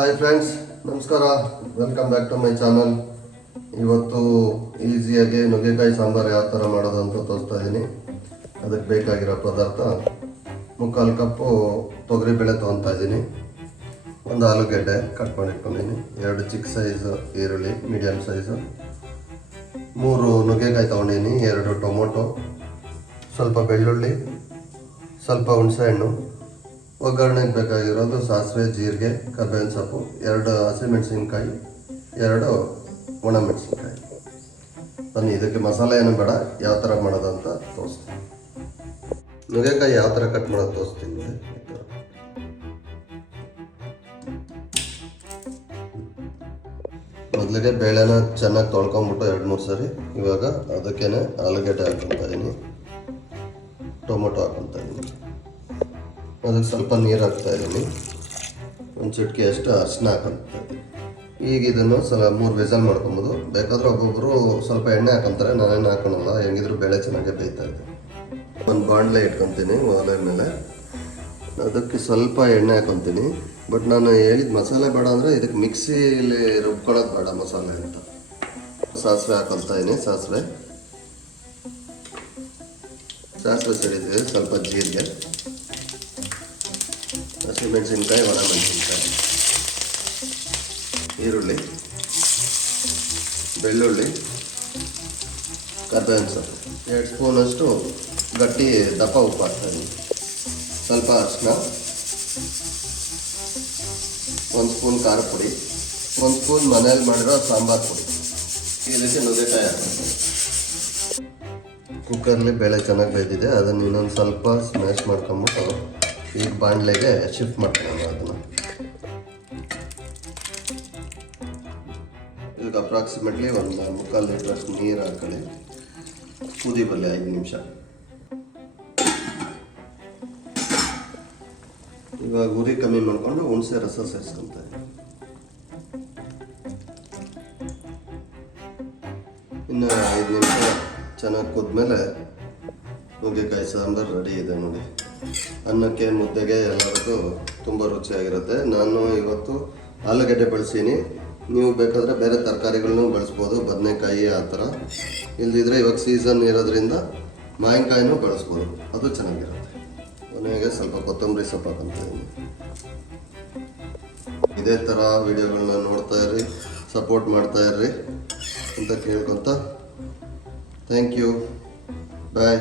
Hi friends, ನಮಸ್ಕಾರ. Welcome back to my channel. ಇವತ್ತು ಈಸಿಯಾಗಿ ನುಗ್ಗೆಕಾಯಿ ಸಾಂಬಾರು ಯಾವ ಥರ ಮಾಡೋದು ಅಂತ ತೋರಿಸ್ತಾ ಇದ್ದೀನಿ. ಅದಕ್ಕೆ ಬೇಕಾಗಿರೋ ಪದಾರ್ಥ 3/4 ಕಪ್ಪು ತೊಗರಿಬೇಳೆ ತೊಗೊತಾ ಇದ್ದೀನಿ, ಒಂದು ಆಲೂಗೆಡ್ಡೆ ಕಟ್ ಮಾಡಿ ಇಟ್ಕೊಂಡಿದ್ದೀನಿ, 2 ಚಿಕ್ಕ ಸೈಜು ಈರುಳ್ಳಿ ಮೀಡಿಯಮ್ ಸೈಜು, 3 ನುಗ್ಗೆಕಾಯಿ ತೊಗೊಂಡಿದ್ದೀನಿ, 2 ಟೊಮೊಟೊ, ಸ್ವಲ್ಪ ಬೆಳ್ಳುಳ್ಳಿ, ಸ್ವಲ್ಪ ಹುಣಸೆಹಣ್ಣು, ಒಗ್ಗರಣೆಗೆ ಬೇಕಾಗಿರೋದು ಸಾಸಿವೆ, ಜೀರಿಗೆ, ಕರ್ಬೇವಿನ ಸೊಪ್ಪು, 2 ಹಸಿಮೆಣಸಿನ್ಕಾಯಿ, 2 ಒಣಮೆಣಸಿನ್ಕಾಯಿ. ಬನ್ನಿ, ಇದಕ್ಕೆ ಮಸಾಲೆ ಏನು ಬೇಡ, ಯಾವ ಥರ ಮಾಡೋದು ಅಂತ ತೋರಿಸ್ತೀನಿ. ನುಗ್ಗೆಕಾಯಿ ಯಾವ ಥರ ಕಟ್ ಮಾಡೋದು ತೋರಿಸ್ತೀನಿ ನೋಡಿ. ಮೊದಲಿಗೆ ಬೇಳೆನ ಚೆನ್ನಾಗಿ ತೊಳ್ಕೊಂಬಿಟ್ಟು 2-3 ಸರಿ. ಇವಾಗ ಅದಕ್ಕೇನೆ ಆಲೂಗೆಡ್ಡೆ ಹಾಕ್ಕೊತಾ ಇದ್ದೀನಿ, ಟೊಮೊಟೊ ಹಾಕ್ಕೊತಾ ಇದ್ದೀನಿ, ಅದಕ್ಕೆ ಸ್ವಲ್ಪ ನೀರು ಹಾಕ್ತಾ ಇದ್ದೀನಿ, ಒಂದು ಚಿಟಿಕೆ ಅಷ್ಟು ಅರಿಶಿನ ಹಾಕ್ಕೊತಾ ಇದ್ದೀನಿ. ಈಗ ಇದನ್ನು 3 ವಿಸಲ್ ಮಾಡ್ಕೊಬೋದು. ಬೇಕಾದ್ರೆ ಒಬ್ಬೊಬ್ಬರು ಸ್ವಲ್ಪ ಎಣ್ಣೆ ಹಾಕೊತಾರೆ, ನಾನೇನು ಹಾಕೊಳಲ್ಲ, ಹೆಂಗಿದ್ರು ಬೇಳೆ ಚೆನ್ನಾಗೇ ಬೇಯ್ತಾ ಇದೆ. ಒಂದು ಬಾಣಲೆ ಇಟ್ಕೊತೀನಿ ಒಲೆ ಮೇಲೆ, ಅದಕ್ಕೆ ಸ್ವಲ್ಪ ಎಣ್ಣೆ ಹಾಕೊತೀನಿ. ಬಟ್ ನಾನು ಹೇಳಿದ ಮಸಾಲೆ ಬೇಡ ಅಂದರೆ ಇದಕ್ಕೆ ಮಿಕ್ಸಿಲಿ ರುಬ್ಕೊಳ್ಳೋದು ಬೇಡ ಮಸಾಲೆ ಅಂತ. ಸಾಸಿವೆ ಹಾಕೊತಾ ಇದ್ದೀನಿ, ಸಾಸಿವೆ ಸಿಡಿದಿದೆ, ಸ್ವಲ್ಪ ಜೀರಿಗೆ, ಹಸಿಮೆಣಸಿನ್ಕಾಯಿ, ಒಣಮೆಣಸಿನ್ಕಾಯಿ, ಈರುಳ್ಳಿ, ಬೆಳ್ಳುಳ್ಳಿ, ಕರ್ಬೇವಿನ ಸೊಪ್ಪು, 2 ಸ್ಪೂನಷ್ಟು ಗಟ್ಟಿ ದಪ್ಪ ಉಪ್ಪು ಹಾಕ್ತಾಯಿದ್ದೀನಿ, ಸ್ವಲ್ಪ ಅರಿಶಿನ, 1 ಸ್ಪೂನ್ ಖಾರ ಪುಡಿ, 1 ಸ್ಪೂನ್ ಮನೇಲಿ ಮಾಡಿರೋ ಸಾಂಬಾರು ಪುಡಿ. ಈ ರೀತಿ ನುಗ್ಗೆಕಾಯಿ ಹಾಕ್ತೀನಿ. ಕುಕ್ಕರ್ಲಿ ಬೇಳೆ ಚೆನ್ನಾಗಿ ಬೇಯ್ದಿದೆ, ಅದನ್ನು ಇನ್ನೊಂದು ಸ್ವಲ್ಪ ಸ್ಮ್ಯಾಶ್ ಮಾಡ್ಕೊಂಬಿಟ್ಟು ಈಗ ಬಾಣಲೆಗೆ ಶಿಫ್ಟ್ ಮಾಡ್ಕೊಳ್ಳೋಣ. ಅದನ್ನು ಇದಕ್ಕೆ ಅಪ್ರಾಕ್ಸಿಮೇಟ್ಲಿ ಒಂದು 3/4 ಲೀಟ್ರಷ್ಟು ನೀರು ಹಾಕೊಳ್ಳಿ, ಕುದಿ ಬರಲಿ 5 ನಿಮಿಷ. ಇವಾಗ ಉರಿ ಕಮ್ಮಿ ಮಾಡಿಕೊಂಡು ಹುಣಸೆ ರಸ ಸೇರಿಸ್ಕೊತಾ ಇದ್ದೀನಿ. ಇನ್ನು 5 ನಿಮಿಷ ಚೆನ್ನಾಗಿ ಕುದ್ಮೇಲೆ ನುಗ್ಗೆಕಾಯಿ ಸಾಂಬಾರು ರೆಡಿ ಇದೆ ನೋಡಿ. ಅನ್ನಕ್ಕೆ, ಮುದ್ದೆಗೆ ಎಲ್ಲರಿಗೂ ತುಂಬ ರುಚಿಯಾಗಿರುತ್ತೆ. ನಾನು ಇವತ್ತು ಆಲೂಗೆಡ್ಡೆ ಬಳಸೀನಿ, ನೀವು ಬೇಕಾದರೆ ಬೇರೆ ತರಕಾರಿಗಳನ್ನೂ ಬಳಸ್ಬೋದು, ಬದನೆಕಾಯಿ ಆ ಥರ. ಇಲ್ದಿದ್ರೆ ಇವಾಗ ಸೀಸನ್ ಇರೋದ್ರಿಂದ ಮಾವಿನಕಾಯಿನೂ ಬಳಸ್ಬೋದು, ಅದು ಚೆನ್ನಾಗಿರುತ್ತೆ. ಕೊನೆಗೆ ಸ್ವಲ್ಪ ಕೊತ್ತಂಬರಿ ಸೊಪ್ಪು ಹಾಕ್ಕೊಂತಿದ್ದೀನಿ. ಇದೇ ಥರ ವಿಡಿಯೋಗಳನ್ನ ನೋಡ್ತಾ ಇರ್ರಿ, ಸಪೋರ್ಟ್ ಮಾಡ್ತಾ ಇರ್ರಿ ಅಂತ ಕೇಳ್ಕೊತ, ಥ್ಯಾಂಕ್ ಯು, ಬಾಯ್.